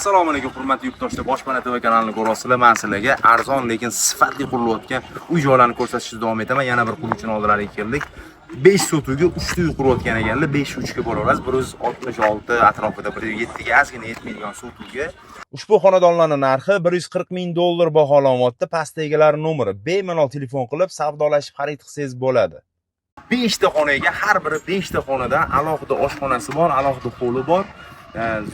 Assalomu alaykum hurmatli yurtdoshlar, Boshpana TV kanalini ko'rasizlar. Men sizlarga arzon lekin sifatli qurilayotgan uy-joylarni ko'rsatishda davom etaman. Yana bir quruvchini oldilariga keldik. 5 sotuvga 3 ta uy qurayotgan ekanlar. 5 ga bo'laverasiz. 166 atrofida, 107 ga ozgina yetmaydigan sotuvga. Ushbu xonadonlarning narxi $140,000 baholanmoqda. Pastda egalari nomeri bemalol telefon qilib savdolashib xarid qilsangiz bo'ladi. 5 ta xonaga, har biri 5 ta xonadan alohida oshxonasi bor, alohida holi bor.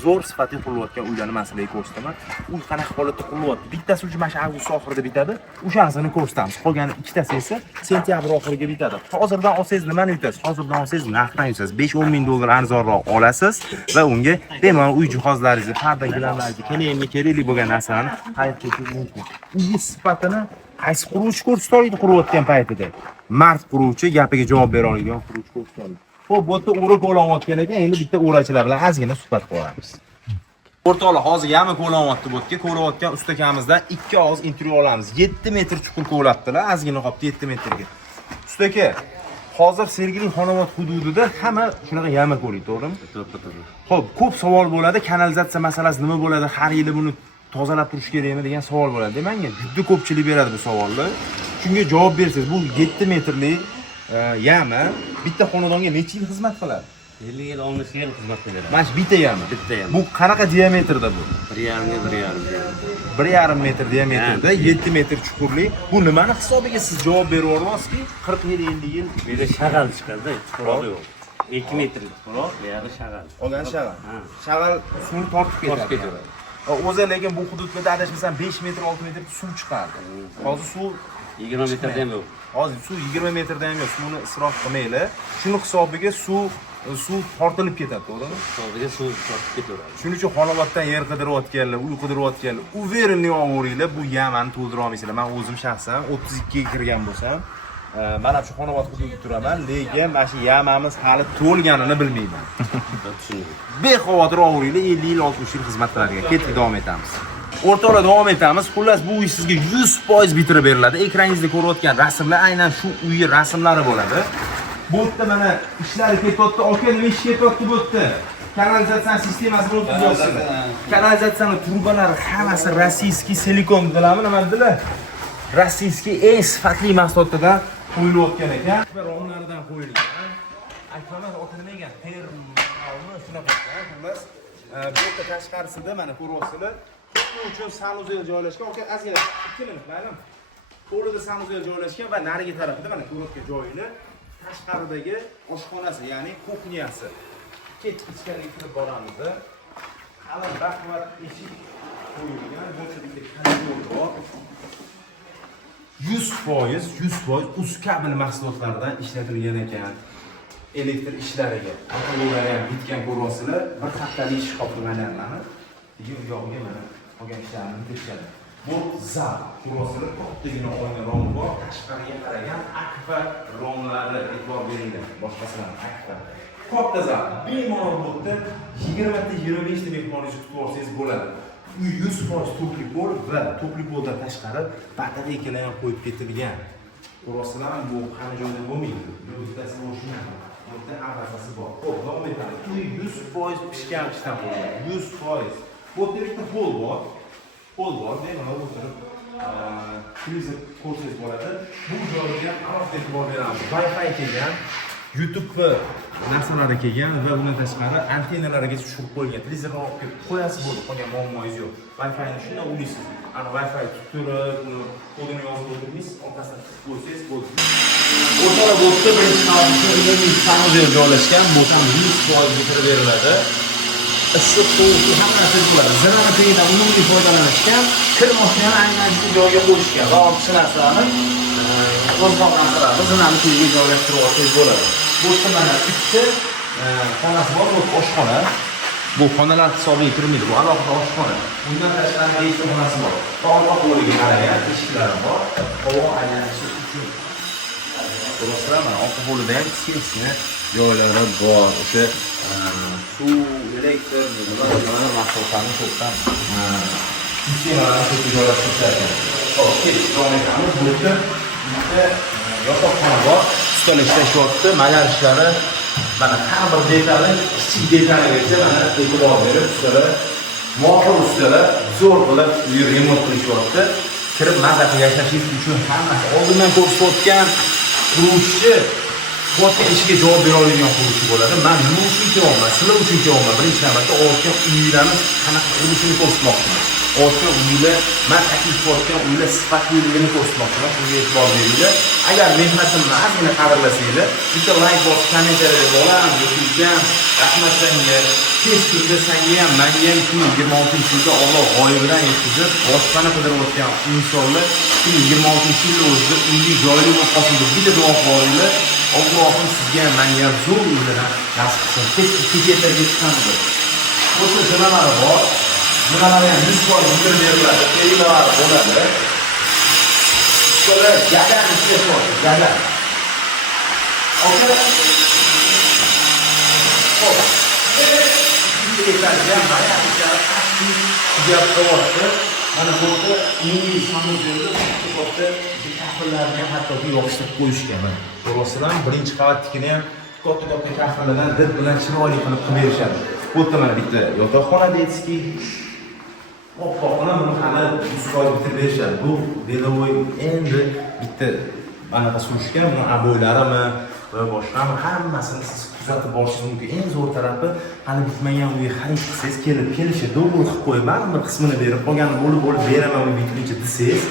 Zo'r sifatli qurilayotgan uylarni men sizlarga ko'rsataman. Uy qanaqa holatda qurilyapti? Bittasi uchun mana shu avgust oxirida bitadi. O'shanisini ko'rsatamiz. Qolgan ikkitasi esa sentyabr oxiriga bitadi. Hozirdan olsangiz nimani yutasiz? Hozirdan olsangiz narxdan yutasiz. $5-10 ming arzonroq olasiz va unga bemalol uy jihozlaringizni, parda gilamlaringizni, kerakli bo'lgan narsalarni xarid qilishingiz mumkin. Uy sifatini qaysi quruvchi ko'rsata oladi qurayotgan paytida? Mard quruvchi gapiga javob bera oladigan quruvchi ko'rsata oladi. Xo'p, bu yerda o'ra ko'lanayotgan ekan, endi bitta o'rachilar bilan ozgina suhbat qilamiz. O'rtoqlar, hozir yami ko'lanayapti bu yerga. Ko'rayotgan ustakamizdan 2 og'iz intervyu olamiz. 7 metr chuqur ko'labdilar, ozgina qopti 7 metrga. Ustaka, hozir Sergeli Xonobod hududida hamma shunaqa yama ko'raydi, to'g'rimi? To'g'ri. Xo'p, ko'p savol bo'ladi, kanalizatsiya masalasi nima bo'ladi, har yili buni tozalab turish kerakmi degan savol bo'ladi. Menga juda ko'pchilik beradi bu savolni. Shunga javob bersangiz, bu 7 metrlik yama bitta xonadonga necha yil xizmat qiladi? 50 yil 15 yil xizmat qiladi. Mana shu bitta yama. Bitta yama. Bu qanaqa diametrda bu? 1,5 metr diametrda, 7 metr chuqurlik. Bu nimani hisobiga siz javob berib o'rmaski? 40 yil, 50 yil bu yerda shag'al chiqadi, chuqurroq yo'q. 2 metr chuqurroq, bu yerda shag'al. Qolgan shag'al. Shag'al suvni tortib ketadi. O'zi lekin bu hududda adashmasam 5 metr, 6 metr suv chiqadi. Hozir suv 20 metrda ham yo'q. Hozir suv 20 metrda ham yo'q. Suvni isrof qilmaylik. Shuni hisobiga suv tortilib ketadi, to'g'rimi? Hisobiga suv tortib ketaveradi. Shuning uchun Xonoboddan yer qidirayotganlar, uy qidirayotganlar, uverenli olaveringlar, bu yamani to'ldira olmaysizlar. Men o'zim shaxsan 32 ga kirgan bo'lsam, mana shu Xonobod hududida turaman, lekin mana shu yamamiz hali to'lganini bilmayman. Bexavotir olaveringlar, 50 yil, 60 yil xizmat qiladigan. Ketdik, davom etamiz. O'rtoqlar, davom etamiz. Xullas, bu uy sizga 100% bitirib beriladi. Ekraningizda ko'rayotgan rasmlar aynan shu uy rasmlari bo'ladi. Bu yerda mana ishlari ketyapti, aka nima ish ketyapti bu yerda? Kanalizatsiya sistemasi bo'lib turibdi. Kanalizatsiyaning trubalari hammasi rossiyskiy silikon bilanmi, nima dedilar? Rossiyskiy eng sifatli mahsulotlardan qo'yilayotgan ekan. Ronlaridan qo'yilgan. Aytamiz, ota nima ekan? Termalmi shunaqa ekan. Xullas, bu yerda tashqarisida mana ko'ryapsizlar. Shuning uchun sanuzel joylashgan. Aka, ozgina 2 minut, mayli. Qo'lida sanuzel joylashgan va nariga tarafida mana ko'rayotgan joyini tashqaridagi oshxonasi, ya'ni kuxnyasi. Ketib ichkariga kirib boramiz. Hali baquvvat eshik qo'yilgan, bo'lsa bitta koridor bor. 100% uz kabel mahsulotlaridan ishlatilgan ekan. Elektr ishlariga. Aqllar ham bitgan ko'ryapsizlar. Bir haftalik ish qolganlarni yog'iga mana qolgan ishlarni tekshiradi. Bu zal ko'ryapsizlar, kattagina oyna rom bor, tashqariga qaragan akfa romlari, e'tibor beringlar. Boshqasidan akfa. Katta zal. Bemalol bu yerda 20 ta 25 ta mehmoningizni kutib olsangiz bo'ladi. Uy 100% to'plik pol va to'plik poldan tashqari batareykalar ham qo'yib ketilgan. Ko'ryapsizlarmi, bu qani joyda bo'lmaydi. Bittasi mashina. Bu yerda arafasi bor. Xo'p, davom etamiz. Uy 100% pishgan ishdan bo'ladi. 100%. Bu yerda bitta pol bor. Pol bor, bemalol o'tirib televizor ko'rsangiz bo'ladi. Bu joyga alohida e'tibor beramiz. Wi-Fi kelgan, YouTube narsalari kelgan va undan tashqari antennalarga tushirib qo'yilgan. Televizorni olib kelib qo'yasiz bo'ldi, qolgan muammoingiz yo'q. Wi-Fi'ni shunday ulaysiz. Ana Wi-Fi tuturib, kodini yozib o'tiribsiz, orqasidan tiqib qo'ysangiz bo'ldi. O'rtalar bo'tda birinchi qavatda sanuzel joylashgan, bu ham 100% bitirib beriladi. Issiq sovuqli hamma narsa bo'ladi. Zirani tagidan unumli foydalanishgan, kir mashinani aynan shu joyga qo'yishgan va ortiqcha narsalarni o'zbaq narsalarni zinani tagiga joylashtirib olsangiz bo'ladi. Bu yerda mana bitta xonasi bor, bu oshxona. Bu xonalar hisobiga kirmaydi, bu alohida oshxona. Bundan tashqari 5 ta xonasi bor. To'g'ri qo'liga qaragan eshiklari bor. Havo aylanishi uchun. Ko'rasizlarmi? Orqa qo'lida ham kichkina joylari bor. O'sha suv, elektr, bular mahsulotlarni to'pdan sistemalarni to'pga joylashtirishadi. Xo'p, ketib davom etamiz. Bu yerda bitta yotoqxona bor. Ustalar ishlashyapti, malar ishlari. Mana har bir detali, kichik detaligacha mana e'tibor berib, ustalar mohir ustalar zo'r qilib uy remont qilishyapti. Kirib maza qilib yashashingiz uchun hammasi oldindan ko'rsatgan quruvchi qotgan ishiga javob bera oladigan quruvchi bo'ladi. Men nima uchun kelyapman? Sizlar uchun kelyapman. Birinchi navbatda ortga uylarimiz qanaqa qurilishini ko'rsatmoqchiman. Ortga uylar, men taklif qilayotgan uylar sifatliligini ko'rsatmoqchiman. Shunga e'tibor beringlar. Agar mehnatimni ozgina qadrlasanglar, bitta like bosib, kommentariya bolam, yo'qolgan, rahmat senga. Tez kunda senga ham, menga ham 2026-yilda Alloh g'oyibidan yetkazib, boshpana qidirayotgan insonlar 2026-yilda o'zida uyli joyli bo'lsin deb bitta duo qilaylik. Allohim sizga ham, menga ham zo'r uylardan nasib qilsin. Kechalarga chiqamiz. O'sha nimalari bor? Nimalarga 100% yig'ib beriladi, kelinglar bo'ladi. Ular jadan ishlayapti, jadan. Okey. Xo'p. Etarga mana mana bu milliy samolyotda katta kafillarni hattoki yopishtirib qo'yishgan. To'g'risidan birinchi qavatnikini ham katta kafillardan did bilan chiroyli qilib berishadi. Bu yerda mana bitta yotoqxona deytski, oppoqni buni hali 100% bitirib berishadi. Bu delovoy endi bitta anaqa surishgan, buni aboylarimi va boshqami hammasini siz kuzatib borishingiz mumkin. Eng zo'r tarafi hali bitmagan uy xarid qilsangiz kelishib do'g'ri qilib qo'yaman, bir qismini berib qolganini bo'lib beraman uy bitincha desangiz,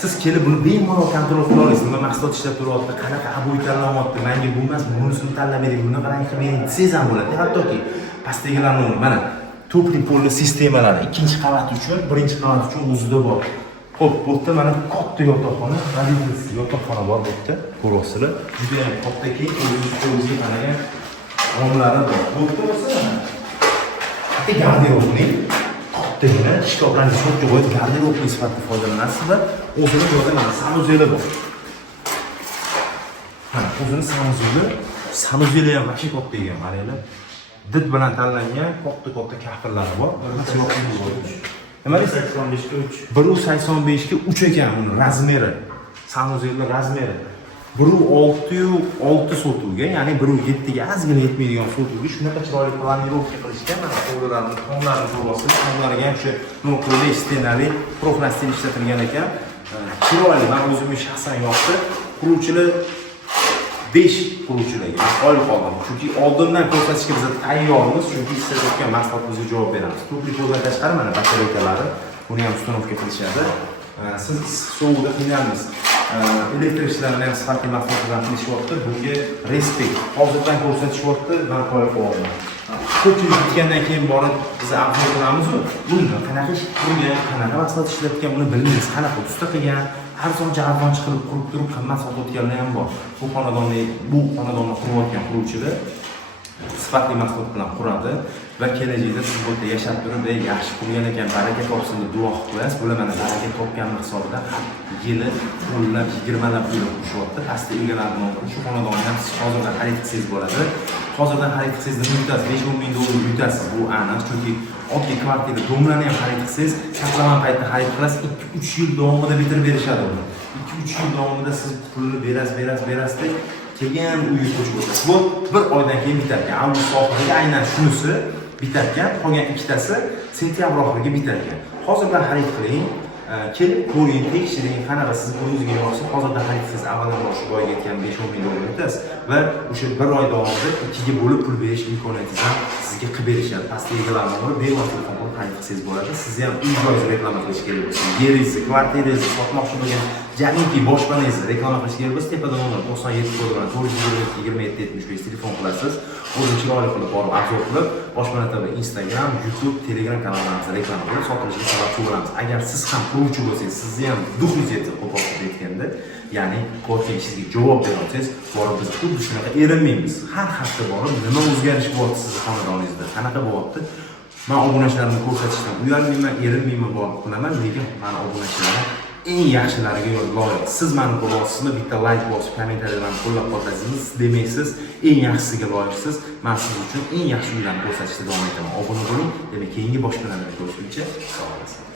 siz kelib buni bemalol kontrol qila olasiz. Nima mahsulot ishlab turyapti, qanaqa aboy tanlayapti, menga bu emas, bunisini tanlab bering, buni qarang qilib bering desangiz ham bo'ladi. Hattoki pastdagilarni mana topli polli sistemalari ikkinchi qavat uchun, birinchi qavat uchun o'zida bor. Xo'p, bu yerda mana katta yotoqxona, radiotsiz yotoqxona bor bu yerda. Ko'rasizlar, juda ham katta keng, o'zingizga qaragan romlari bor. Bu yerda bo'lsa, bitta garderobning kattagina shkaflarni so'qqa qo'yib garderobning sifatida foydalanasiz va o'zini o'zi mana sanuzyeli bor. Mana o'zini sanuzyeli ham vashi katta ekan, qaranglar. Did bilan tanlangan katta kafirlari bor. Nima deysiz? 1.85 ga 3 ekan uni razmeri. Sanuzelning razmeri. 1.6 sotuvga, ya'ni 1.7 ga ozgina yetmaydigan sotuvga shunaqa chiroyli planirovka qilishgan. Mana qo'llarni, tomlarini ko'rasiz. Tomlariga ham shu 0.5 stenali proflastin ishlatilgan ekan. Chiroyli, men o'zimga shaxsan yoqdi. Quruvchilar 5 quruvchilarga qoyil qoldim. Chunki oldindan ko'rsatishga biz tayyormiz, chunki istayotgan maqsadimizga javob beramiz. Topli poldan tashqari mana batareykalar, buni ham ustanovka qilishadi. Siz sovug'da qiynalmaysiz. Elektr ishlarini ham sifatli mahsulot bilan qilishyapti. Bunga respekt. Hozirdan ko'rsatishyapti, men qo'yib qo'yaman. Ko'pchilik bitgandan keyin borib biz arzon qilamiz-ku. Bunda qanaqa ish qilgan, qanaqa mahsulot ishlatgan buni bilmaymiz. Qanaqa usta qilgan, arzoncha qilib qurib turib qimmat sotayotganlar ham bor. Bu xonadonni qurayotgan quruvchilar sifatli mahsulot bilan quradi va kelajakda siz bu yerda yashab turib, yaxshi qurgan ekan, baraka topsin deb duo qilib qo'yasiz. Bular mana baraka topgan hisobida yili o'nlab, 20 lab pul qo'shyapti. Pastda egalarni shu xonadonni ham siz hozirdan xarid qilsangiz bo'ladi. Hozirdan xarid qilsangiz yutasiz, 5-10 ming dollar yutasiz. Bu aniq, chunki oddiy kvartira domlarni ham xarid qilsangiz, saqlagan paytda xarid qilasiz, 2-3 yil davomida bitirib berishadi uni. 2-3 yil davomida siz pulni berasiz deb kelgan uyga ko'chib o'tasiz. Bu bir oydan keyin bitar ekan. Avgust oxiriga aynan shunisi bitar ekan, qolgan ikkitasi sentyabr oxiriga bitar ekan. Hozirdan xarid qiling, kelib ko'ring, tekshiring, qanaqa sizni ko'ngilga yoqsa, hozirdan xarid qilsangiz avvalroq shu boyga aytgan 5-10 ming dollar yutasiz va o'sha bir oy davomida ikkiga bo'lib pul berish imkoniyatingizni ham sizga qilib berishadi. Pastda egalarni bor, bevosita telefon xarid qilsangiz bo'ladi. Sizni ham uy joyingizni reklama qilish kerak bo'lsa, yeringizni, kvartirangizni sotmoqchi bo'lgan jamiki boshpanangizni reklama qilish kerak bo'lsa, tepada nomer 97 kodi bilan 427 telefon qilasiz. O'zingiz chiroyli qilib borib arzon qilib, boshpana TV, Instagram, YouTube, Telegram kanallarimizda reklama qilib sotilishga sababchi bo'lamiz. Agar siz ham quruvchi bo'lsangiz, sizni ham duxingiz yetib qo'polib aytganda, ya'ni qo'rqgan ishingizga javob bera olsangiz, borib biz xuddi shunaqa erinmaymiz. Har hafta borib nima o'zgarish bo'lyapti sizni xonadoningizda, qanaqa bo'lyapti? Men obunachilarimni ko'rsatishdan uyalmayman, erinmayman, borib qilaman, lekin men obunachilarim eng yaxshilariga loyiq. Siz meni ko'ryapsizmi? Bitta like bosib, kommentariyalarni qo'llab-quvvatlaysiz, demaysiz, eng yaxshisiga loyiqsiz. Men siz uchun eng yaxshi uylarni ko'rsatishda davom etaman. Obuna bo'ling. Demak, keyingi boshpanalarda ko'rishguncha sog' bo'ling.